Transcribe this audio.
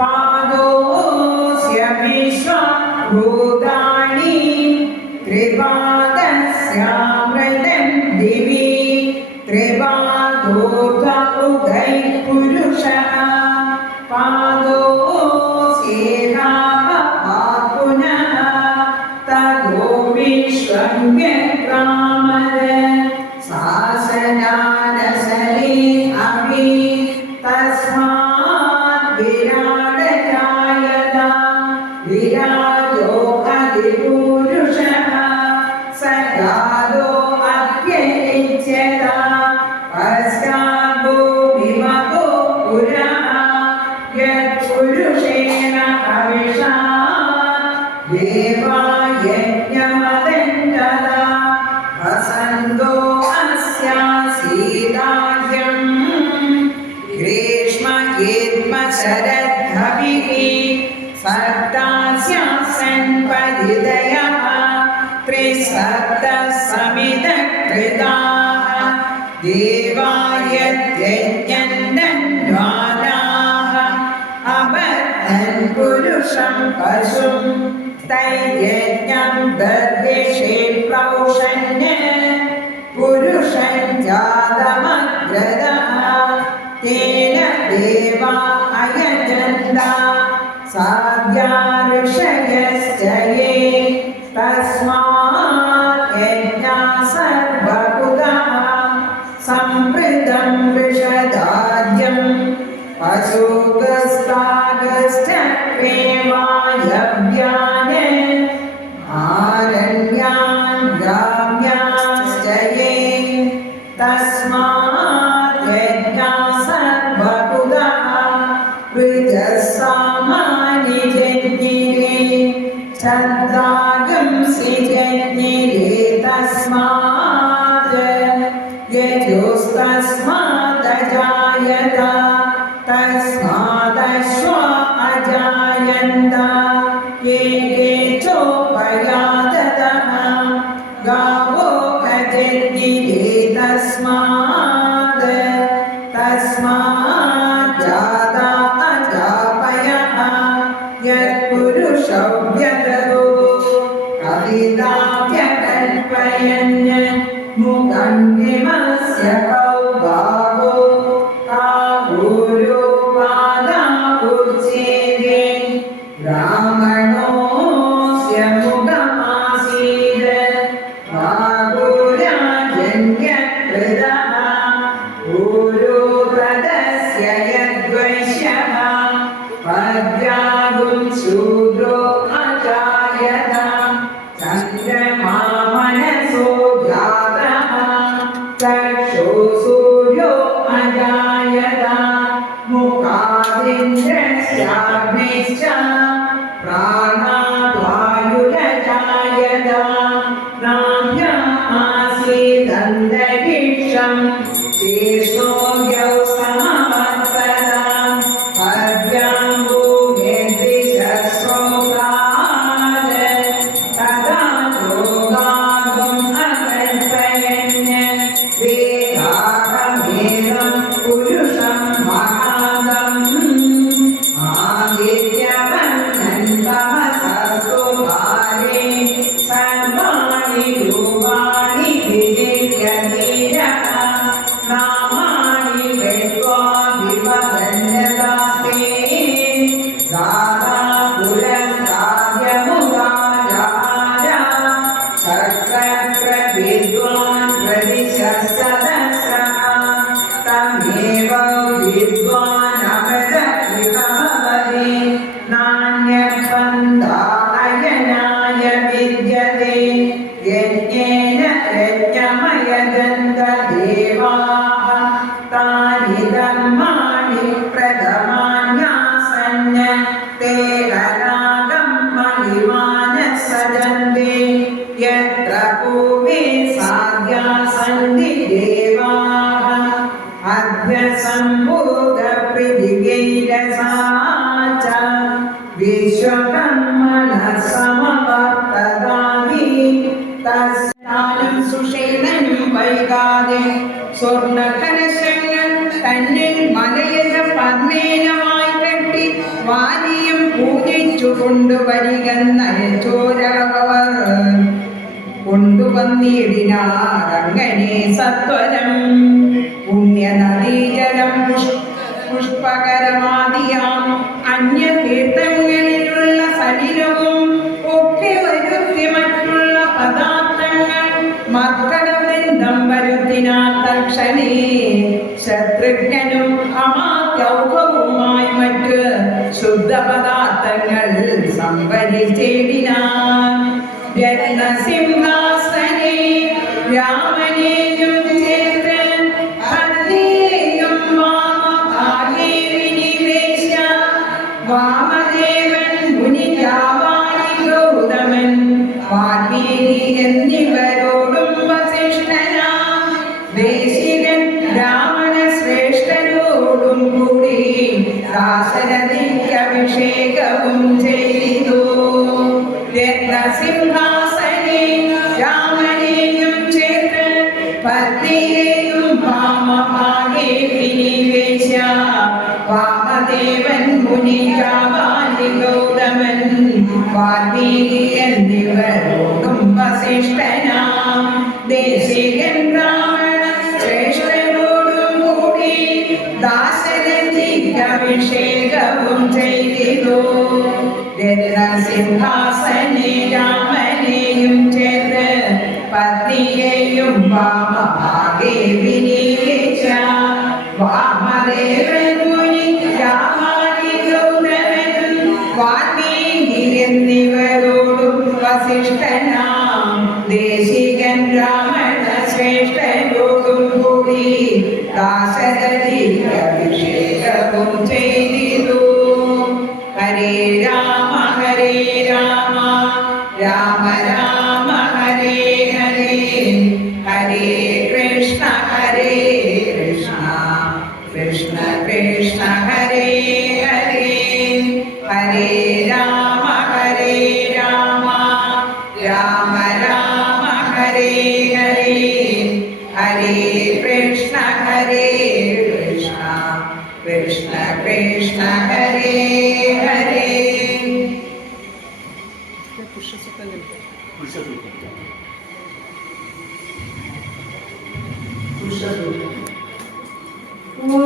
पादोऽस्य विश्वभूतानि त्रिपादस्यामृतं दिवि त्रिपादोर्ध्वै पुरुषः पादोऽस्येहावः पुनः ततो विश्वं व्यक्रामद शासनानसले अपि तस्मात् विराडजायत विराजो अधिपुरुषः स जातो अभ्यरिच्यत पश्चात् भूमिमतो पुरः यत्पुरुषेण हविषा देवा यज्ञमदन्तदा वसन्तो अस्यासीदार्यम् ग्रीष्म येद्म शरद्धभिः सप्तास्यासन् परिदयः त्रिसप्तः समिदकृताः देवा यज्ञन्नन्वानाः अबद्धन् पुरुषं पशुं तैर्यज्ञं दद्विषे प्रौषन् पुरुषं जातमग्रदः तेन देवा अयजन्त साध्या ऋषयश्च ये तस्मात् यज्ञा सर्वभूतः सम्पृतं विशदाद्यं पशुगस्तागश्चक्रे वायव्यान् आरण्यान् ग्राम्याश्च ये तस्मात् यज्ञा सर्वभूतः ऋजसामानि जज्ञिरे छन्दागंसि जज्ञिरे तस्मात् यजोस्तस्मादजायत तस्मादश्वा अजायन्त ये चोपयादतः गावो अजज्ञिरे तस्मात् जाता अजापयः यत्पुरुषौ व्यदतो कविदाव्यकल्पयन् मुखं किमस्य कौ भावो कागुरुपादावुच्येते ब्राह्मणोऽस्य मुखमासीत् वागुराजन्यकृतः गुरुपदस्य यद्वैश्यः पद्यागुं शूद्रो अजायत चन्द्रमा मनसो जातः चक्षु सूर्यो अजायत मुखादिन्द्रश्चाग्निश्च प्राणाद् वायुरजायत नाभ्यामासीदन्तरिक्षं चेष्णोऽव्यौ समवर्तत पद्यां भूमिर्दिशस्रोतात् तदा लोकागुम् अकल्पयन् वेदाहमेदं पुरुषं महान्तम् आदित्यवन्नन्तमसस्तु भारे सर्वाणि रूपाणि विजित्यधीरः नामानि कृत्वा विवदन्यतास्ते दाता पुरस्ताद्यमुदाचार चक्रप्रविद्वान् प्रदिशस्तदस्रः तमेव विद्वान् अमृतकृतभवति नान्यपन्था अयनाय विद्यते यज्ञेन यज्ञमयजन्त देवाः तानि धर्माणि प्रथमान्यासन् ते अनागं महिमानः सजन्ते यत्र भूमे साध्या सन्ति देवाः अभ्यसम्भूतपृथिवीरसा च विश्वकर्मणः समवर्ततानि तस्यानं सुषेणं वैगादे स्वर्णकलशं तन्निर्मलयज പദ്മേനമായി കെട്ടി വാലിയും പൂജിച്ചു കൊണ്ടുവരികന്നയച്ചോരവർ കൊണ്ടുവന്നിടിനാറങ്ങനെ സത്വരം പുണ്യനദീജലം പുഷ്പകരമാദിയാം അന്യതീർത്ഥങ്ങളിലുള്ള സലിലവും ഒക്കെ വരുത്തി മറ്റുള്ള പദാർത്ഥങ്ങൾ മർക്കടവൃന്ദം വരുത്തിനാ തക്ഷണേ ശത്രുഘ്നും അമാത്യൗഹവുമായി മറ്റ് ശുദ്ധ പദാർത്ഥങ്ങൾ സംഭരിച്ചേടിനാൻ രത്നസിംഹാസനെ രാമനെയും ചേർത്ത് ഭദ്രയെയും വാമഭാഗേ വിനിവേശ വാമദേവൻ മുനിജാവാലി ഗൗതമൻ വാൽമീകി എന്നിവരോടും വസിഷ്ഠനാം ദേശികൻ രാമന ശ്രേഷ്ഠരോടും കൂടി ദാശരഥിക്ക് അഭിഷേകവും ചെയ്തു. രത്നസിംഹാസനെ രാമനെയും ചേർത്ത് പത്നിയെയും വാമഭാഗേ വിനിവേശ വാമദേവൻ മുനിജാവാലി ഗൗതമൻ വാൽമീകി എന്നിവരോടും വസിഷ്ഠനാം ദേശികൻ രാമണ ശ്രേഷ്ഠരോടും കൂടി ദാശരഥിക്ക് അഭിഷേകവും ചെയ്തു. രത്നസിംഹാസനെ രാമനെയും ചേർത്ത് പത്നിയെയും വാമഭാഗേ വിനിവേശ വാമദേവൻ മുനിജാവാലി ഗൗതമൻ വാൽമീകി എന്നിവരോടും വസിഷ്ഠനാം ദേശികൻ രാമണ ശ്രേഷ്ഠരോടും കൂടി ദാശരഥിക്ക് അഭിഷേകവും ചെയ്തു. ഹരേ രാമ ഹരേ രാമ രാമ രാമ ഹരേ ഹരേ ഹരേ കൃഷ്ണ കൃഷ്ണ കൃഷ്ണ ഹരേ ഹരേ ഹരേ രാമ രാമ രാമ ഹരേ ഹരേ ഹരേ കൃഷ്ണ കൃഷ്ണ കൃഷ്ണ ഹരേ ഹരേ. ഓ